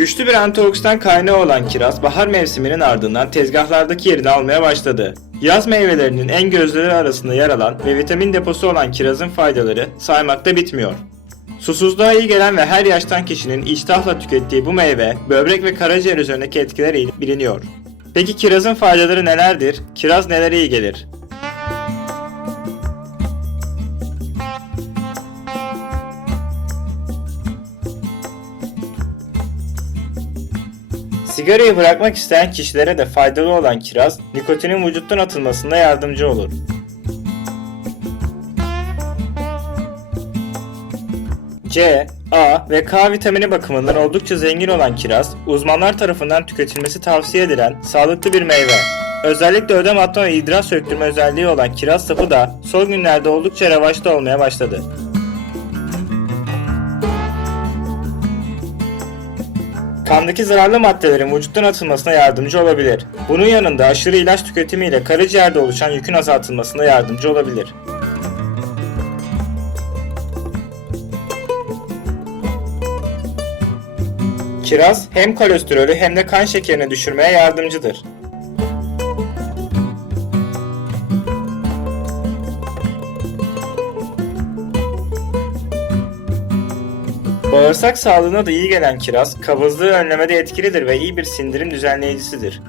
Güçlü bir antioksidan kaynağı olan kiraz bahar mevsiminin ardından tezgahlardaki yerini almaya başladı. Yaz meyvelerinin en gözleri arasında yer alan ve vitamin deposu olan kirazın faydaları saymakta bitmiyor. Susuzluğa iyi gelen ve her yaştan kişinin iştahla tükettiği bu meyve, böbrek ve karaciğer üzerindeki etkileriyle biliniyor. Peki kirazın faydaları nelerdir? Kiraz nelere iyi gelir? Sigarayı bırakmak isteyen kişilere de faydalı olan kiraz, nikotinin vücuttan atılmasında yardımcı olur. C, A ve K vitamini bakımından oldukça zengin olan kiraz, uzmanlar tarafından tüketilmesi tavsiye edilen sağlıklı bir meyve. Özellikle ödem atma ve idrar söktürme özelliği olan kiraz sapı da son günlerde oldukça revaçta olmaya başladı. Kandaki zararlı maddelerin vücuttan atılmasına yardımcı olabilir. Bunun yanında aşırı ilaç tüketimiyle karaciğerde oluşan yükün azaltılmasına yardımcı olabilir. Kiraz hem kolesterolü hem de kan şekerini düşürmeye yardımcıdır. Bağırsak sağlığına da iyi gelen kiraz, kabızlığı önlemede etkilidir ve iyi bir sindirim düzenleyicisidir.